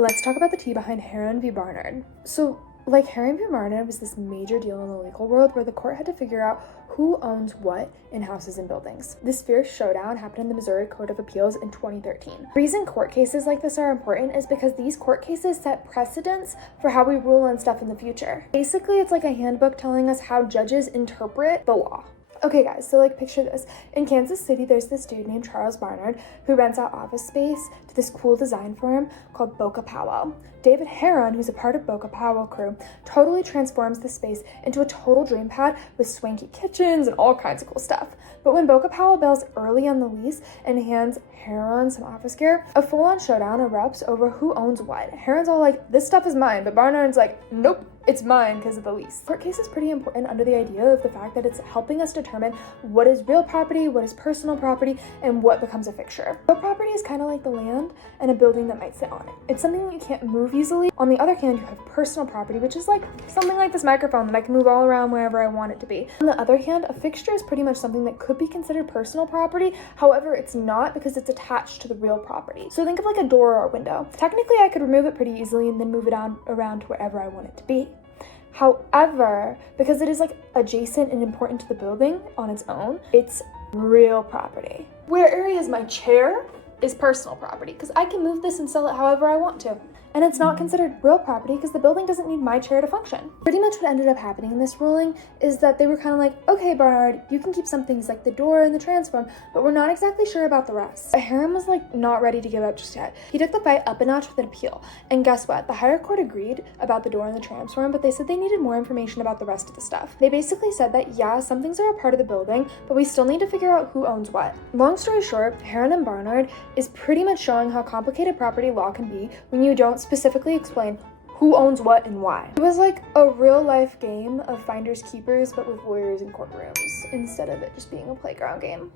let's talk about the tea behind Herron v. Barnard. So, like, Herron v. Barnard was this major deal in the legal world where the court had to figure out who owns what in houses and buildings. This fierce showdown happened in the Missouri Court of Appeals in 2013. The reason court cases like this are important is because these court cases set precedents for how we rule on stuff in the future. Basically, it's like a handbook telling us how judges interpret the law. Okay guys, so like picture this. In Kansas City, there's this dude named Charles Barnard who rents out office space to this cool design firm called Boca Powell. David Herron, who's a part of Boca Powell crew, totally transforms the space into a total dream pad with swanky kitchens and all kinds of cool stuff. But when Boca Powell bails early on the lease and hands Herron some office gear, a full-on showdown erupts over who owns what. Herron's all like, this stuff is mine, but Barnard's like, nope, it's mine because of the lease. Court case is pretty important under the idea of the fact that it's helping us determine what is real property, what is personal property, and what becomes a fixture. Real property is kind of like the land and a building that might sit on it. It's something that you can't move easily. On the other hand, you have personal property, which is like something like this microphone that I can move all around wherever I want it to be. On the other hand, a fixture is pretty much something that could be considered personal property. However, it's not because it's attached to the real property. So think of like a door or a window. Technically, I could remove it pretty easily and then move it around to wherever I want it to be. However, because it is like adjacent and important to the building on its own, it's real property. Where area is my chair is personal property because I can move this and sell it however I want to. And it's not considered real property because the building doesn't need my chair to function. Pretty much what ended up happening in this ruling is that they were kind of like, okay, Barnard, you can keep some things like the door and the transform, but we're not exactly sure about the rest. Herron was like not ready to give up just yet. He took the fight up a notch with an appeal. And guess what? The higher court agreed about the door and the transform, but they said they needed more information about the rest of the stuff. They basically said that, yeah, some things are a part of the building, but we still need to figure out who owns what. Long story short, Herron and Barnard is pretty much showing how complicated property law can be when you don't specifically explain who owns what and why. It was like a real life game of finders keepers, but with lawyers in courtrooms instead of it just being a playground game.